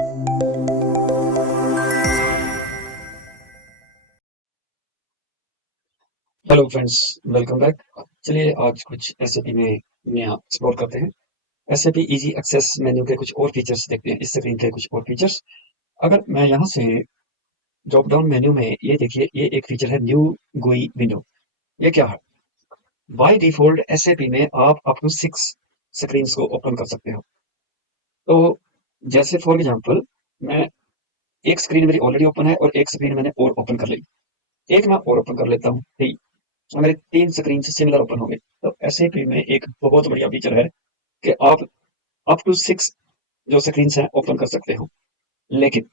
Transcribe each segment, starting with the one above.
Hello friends, welcome back. चलिए आज कुछ एसएपी में नया एक्सप्लोर करते हैं। एसएपी इजी एक्सेस मेन्यू के कुछ और फीचर्स देखते हैं, इस स्क्रीन के कुछ और फीचर्स। अगर मैं यहाँ से ड्रॉप डाउन मेन्यू में ये देखिए, ये एक फीचर है न्यू गुई विंडो। ये क्या है? बाय डिफॉल्ट एसएपी में आप अप टू 6 स्क्रीन्स को ओपन कर सकते हो। तो जैसे फॉर एग्जांपल, मैं एक स्क्रीन मेरी ऑलरेडी ओपन है और एक स्क्रीन मैंने और ओपन कर ली। एक मैं और ओपन कर लेता हूँ, ठीक। तो मेरे 3 स्क्रीन से सिमिलर ओपन हो गई। तो एसएपी में एक बहुत बढ़िया फीचर है कि आप अप टू 6 जो स्क्रीन्स हैं ओपन कर सकते हो। लेकिन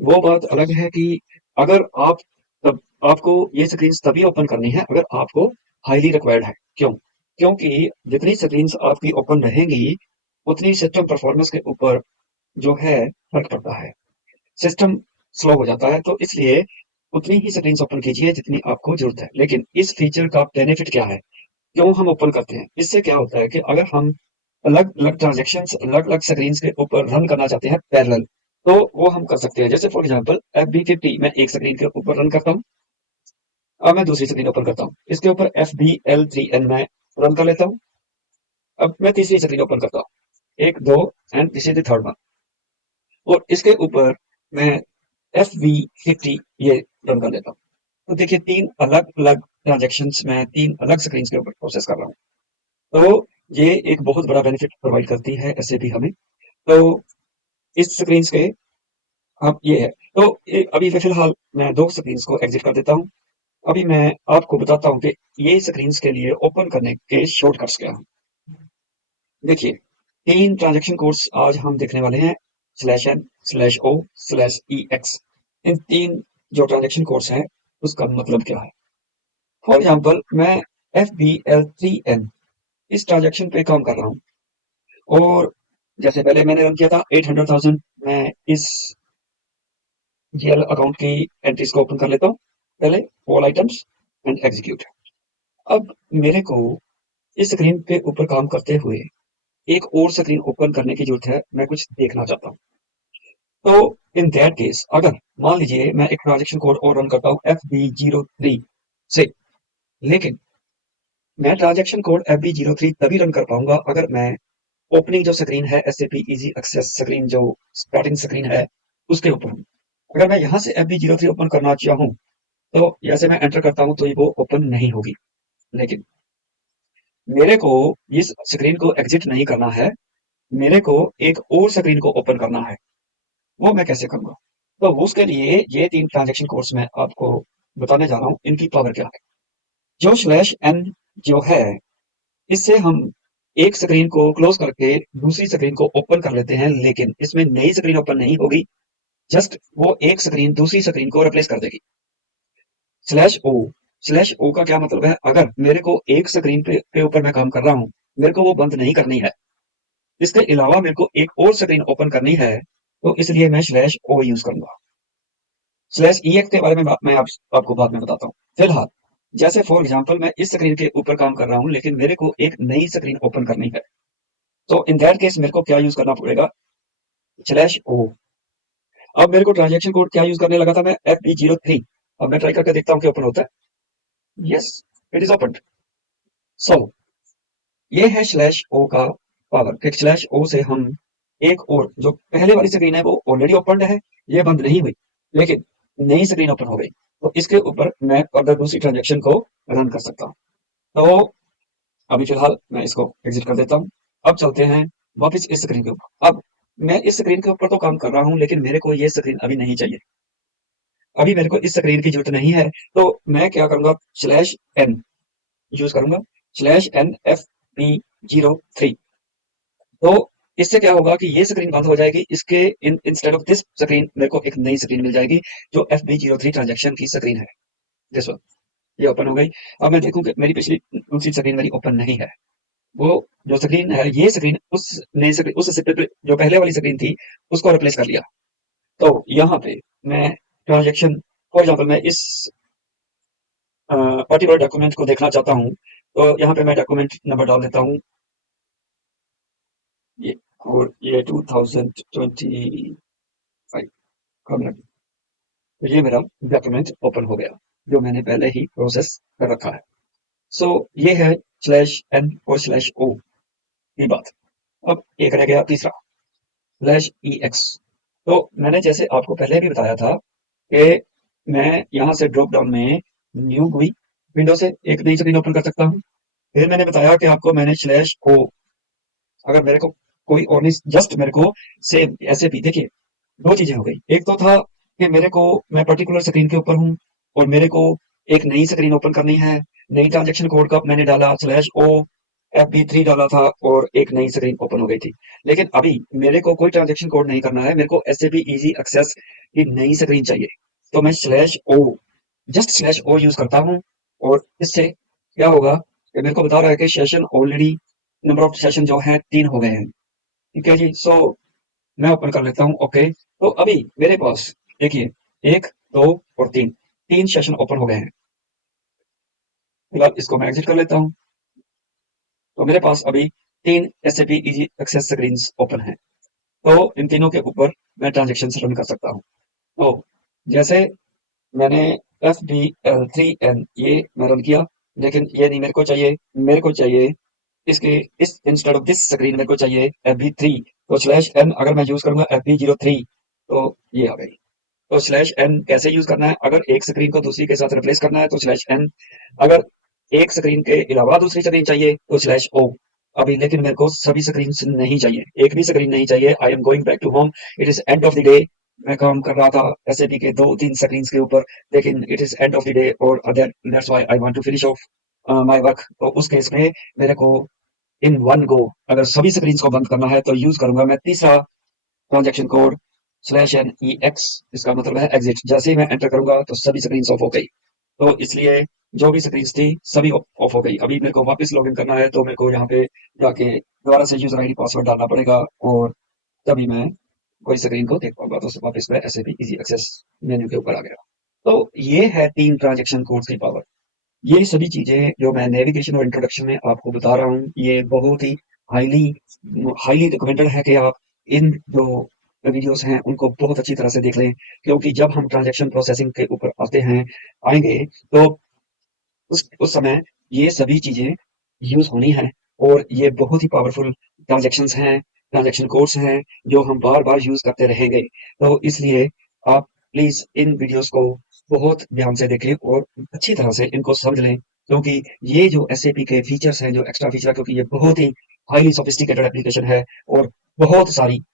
वो बात अलग है कि अगर आप तब आपको ये स्क्रीन्स तभी ओपन करनी है अगर आपको हाईली रिक्वायर्ड है। क्यों? क्योंकि जितनी स्क्रीन्स आपकी ओपन रहेंगी उतनी सिस्टम परफॉर्मेंस के ऊपर जो है फर्क पड़ता है। सिस्टम स्लो हो जाता है, तो इसलिए उतनी ही स्क्रीन्स ओपन कीजिए जितनी आपको जरूरत है। लेकिन इस फीचर का बेनिफिट क्या है? क्यों हम ओपन करते हैं? इससे क्या होता है कि अगर हम अलग अलग ट्रांजेक्शन्स अलग अलग स्क्रीन के ऊपर रन करना चाहते हैं पैरेलल, तो वो हम कर सकते हैं। जैसे फॉर एग्जांपल FB50 मैं एक स्क्रीन के ऊपर रन करता हूँ। अब मैं दूसरी स्क्रीन ओपन करता हूँ, इसके ऊपर FBL3N मैं रन कर लेता हूँ। अब मैं तीसरी स्क्रीन ओपन करता हूँ, एक दो, and this is the third one. और इसके ऊपर मैं FB50 ये रन कर लेता हूँ। तो देखिए, तीन अलग अलग ट्रांजेक्शन्स मैं तीन अलग स्क्रीन के ऊपर प्रोसेस कर रहा हूँ। तो ये एक बहुत बड़ा बेनिफिट प्रोवाइड करती है ऐसे भी हमें। तो इस स्क्रीन के अब ये है। तो अभी फिलहाल मैं दो स्क्रीन को एग्जिट कर देता हूँ। अभी मैं आपको बताता हूँ कि ये स्क्रीन के लिए ओपन करने के शॉर्टकट्स क्या हैं। देखिए, तीन ट्रांजेक्शन कोड्स आज हम देखने वाले हैं, /n/o/ex। इन तीन जो ट्रांजेक्शन कोड्स हैं उसका मतलब क्या है? फॉर एग्जाम्पल, मैं FBL3N इस ट्रांजेक्शन पे काम कर रहा हूँ, और जैसे पहले मैंने रन किया था 800,000। मैं इस GL अकाउंट की एंट्रीज को ओपन कर लेता हूँ। पहले ऑल आइटम्स एंड एग्जीक्यूट। अब मेरे को इस स्क्रीन पे ऊपर काम करते हुए एक और स्क्रीन ओपन करने की जरूरत है, मैं कुछ देखना चाहता हूँ। तो इन दैट केस, अगर मान लीजिए मैं एक ट्रांजेक्शन कोड और रन करता हूँ FB03 से, लेकिन मैं ट्रांजेक्शन कोड FB03 तभी रन कर पाऊंगा अगर मैं ओपनिंग जो स्क्रीन है SAP इजी एक्सेस स्क्रीन, जो स्टार्टिंग स्क्रीन है, उसके ऊपर हूँ। अगर मैं यहाँ से FB03 ओपन करना चाहूँ तो जैसे मैं एंटर करता हूँ तो ये वो ओपन नहीं होगी। लेकिन मेरे को इस स्क्रीन को एग्जिट नहीं करना है, मेरे को एक और स्क्रीन को ओपन करना है। वो मैं कैसे करूंगा? तो उसके लिए ये तीन ट्रांजेक्शन कोड्स मैं आपको बताने जा रहा हूँ, इनकी पावर क्या है। जो /n जो है, इससे हम एक स्क्रीन को क्लोज करके दूसरी स्क्रीन को ओपन कर लेते हैं, लेकिन इसमें नई स्क्रीन ओपन नहीं होगी। जस्ट वो एक स्क्रीन दूसरी स्क्रीन को रिप्लेस कर देगी। /o /o का क्या मतलब है? अगर मेरे को एक स्क्रीन पे ऊपर मैं काम कर रहा हूँ, मेरे को वो बंद नहीं करनी है, इसके अलावा मेरे को एक और स्क्रीन ओपन करनी है, तो इसलिए मैं /o यूज करूंगा। /ex के बारे में मैं आपको बाद में बताता हूँ। फिलहाल जैसे फॉर एग्जांपल, मैं इस स्क्रीन के ऊपर काम कर रहा हूँ लेकिन मेरे को एक नई स्क्रीन ओपन करनी है। तो इन दैट केस मेरे को क्या यूज करना पड़ेगा? /o। अब मेरे को ट्रांजेक्शन कोड क्या यूज करने लगा था मैं? FB03। अब मैं ट्राई करके देखता हूँ कि ओपन होता है। Yes, it is open. So ये है /o का पावर, कि /o से हम एक और जो पहले वाली स्क्रीन है वो ऑलरेडी ओपन है, ये बंद नहीं हुई, लेकिन नई स्क्रीन ओपन हो गई, तो इसके ऊपर मैं अगर दूसरी ट्रांजेक्शन को रन कर सकता हूँ। तो अभी फिलहाल मैं इसको एग्जिट कर देता हूँ। अब चलते हैं वापस इस स्क्रीन के ऊपर। अब मैं इस स्क्रीन के ऊपर तो काम कर रहा हूँ लेकिन मेरे को ये स्क्रीन अभी नहीं चाहिए। अभी मेरे को इस स्क्रीन की जरूरत नहीं है, तो मैं क्या करूंगा? /n यूज करूंगा, /NFB03। तो इससे क्या होगा कि ये स्क्रीन बंद हो जाएगी, इसके इंस्टेड ऑफ दिस स्क्रीन मेरे को एक नई स्क्रीन मिल जाएगी जो FB03 ट्रांजेक्शन की स्क्रीन है। दिस वन, ये ओपन हो गई। अब मैं देखूं कि मेरी पिछली दूसरी स्क्रीन मेरी ओपन नहीं है। वो जो स्क्रीन है, ये स्क्रीन उस नई स्क्रीन, उस जो पहले वाली स्क्रीन थी, उसको रिप्लेस कर लिया। तो यहाँ पे मैं ट्रांजेक्शन, फॉर एग्जाम्पल मैं इस पर्टिकुलर डॉक्यूमेंट को देखना चाहता हूँ, तो यहाँ पे मैं डॉक्यूमेंट नंबर डाल देता हूँ, ये, और ये 2020 फाइल कम लगी। तो ये मेरा डॉक्यूमेंट ओपन हो गया जो मैंने पहले ही प्रोसेस कर रखा है। सो ये है /n और /o की बात। अब एक रह गया तीसरा /ex। तो मैंने जैसे आपको पहले भी बताया था कि मैं यहाँ से ड्रॉप डाउन में न्यू GUI विंडो से एक नई स्क्रीन ओपन कर सकता हूँ। फिर मैंने बताया कि आपको मैंने /o अगर मेरे को कोई और नहीं, जस्ट मेरे को सेम ऐसे भी देखिए दो चीजें हो गई। एक तो था कि मेरे को मैं पर्टिकुलर स्क्रीन के ऊपर हूँ और मेरे को एक नई स्क्रीन ओपन करनी है। नई ट्रांजेक्शन कोड का मैंने डाला /o FB3 डाला था और एक नई स्क्रीन ओपन हो गई थी। लेकिन अभी मेरे को कोई ट्रांजेक्शन कोड नहीं करना है, मेरे को SAP इजी एक्सेस की नई स्क्रीन चाहिए। तो मैं /o जस्ट /o यूज करता हूँ और इससे क्या होगा कि मेरे को बता रहा है कि session already number of session जो है 3 हो गए हैं। ठीक है जी। सो मैं ओपन कर लेता हूँ। ओके, तो अभी मेरे पास देखिए 1 2 और 3 सेशन ओपन हो गए हैं। फिलहाल इसको मैं एग्जिट कर लेता हूँ। तो मेरे पास अभी 3 SAP easy access screens open हैं। तो इन तीनों के ऊपर मैं ट्रांजेक्शन रन कर सकता हूँ। तो जैसे मैंने FBL3N ये मैं रन किया, लेकिन ये नहीं मेरे को चाहिए। मेरे को चाहिए इसके इस इंस्टेड ऑफ दिस स्क्रीन मेरे को चाहिए FB3। तो /n अगर मैं यूज करूंगा FB03 तो ये आ गई। तो /n कैसे यूज करना है, अगर एक स्क्रीन को दूसरी के साथ रिप्लेस करना है तो /n, अगर एक स्क्रीन के अलावा दूसरी स्क्रीन चाहिए तो /o। अभी लेकिन मेरे को सभी स्क्रीन नहीं चाहिए, एक भी स्क्रीन नहीं चाहिए। I am going back to home, it is end of the day. मैं काम कर रहा था SAP के 2-3 स्क्रीन के ऊपर, लेकिन it is end of the day और that's why I want to finish off my work. तो उस केस में मेरे को इन वन गो अगर सभी स्क्रीन को बंद करना है तो यूज करूंगा मैं तीसरा ट्रांजेक्शन कोड /NEX। इसका मतलब है एग्जिट। जैसे ही मैं एंटर करूंगा तो सभी स्क्रीन ऑफ हो गई। तो इसलिए जो भी स्क्रीन थी सभी ऑफ हो गई। अभी मेरे को वापस लॉगिन करना है तो मेरे को यहाँ पे जाके दोबारा से यूजर ID पासवर्ड डालना पड़ेगा और तभी मैं कोई स्क्रीन को देख पाऊंगा। तो वापस मैं SAP इजी एक्सेस मेन्यू के ऊपर आ गया। तो ये है 3 ट्रांजेक्शन कोड्स की पावर। ये सभी चीजें जो मैं नेविगेशन और इंट्रोडक्शन में आपको बता रहा हूँ, ये बहुत ही हाईली हाईली रिकमेंडेड है कि आप इन जो वीडियोस हैं उनको बहुत अच्छी तरह से देख लें। क्योंकि जब हम ट्रांजैक्शन प्रोसेसिंग के ऊपर आते हैं आएंगे तो उस समय ये सभी चीजें यूज होनी है और ये बहुत ही पावरफुल ट्रांजैक्शंस हैं, ट्रांजैक्शन कोड्स हैं जो हम बार बार यूज करते रहेंगे। तो इसलिए आप प्लीज इन वीडियोस को बहुत ध्यान से देखें और अच्छी तरह से इनको समझ लें। क्योंकि ये जो SAP के फीचर्स हैं, जो एक्स्ट्रा फीचर, क्योंकि ये बहुत ही हाईली सोफिस्टिकेटेड एप्लीकेशन है और बहुत सारी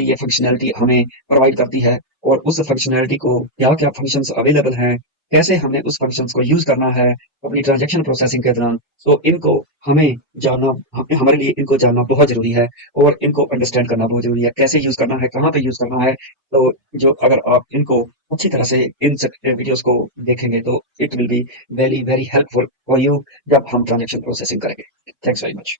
ये फंक्शनैलिटी हमें प्रोवाइड करती है। और उस फंक्शनैलिटी को क्या क्या फंक्शंस अवेलेबल हैं, कैसे हमें उस फंक्शंस को यूज करना है अपनी ट्रांजैक्शन प्रोसेसिंग के दौरान, तो इनको हमें जानना, हमारे लिए इनको जानना बहुत जरूरी है और इनको अंडरस्टैंड करना बहुत जरूरी है। कैसे यूज करना है, कहाँ पे यूज करना है। तो जो अगर आप इनको अच्छी तरह से इन वीडियोस को देखेंगे तो it will be very very helpful for you जब हम ट्रांजैक्शन प्रोसेसिंग करेंगे। Thanks very much.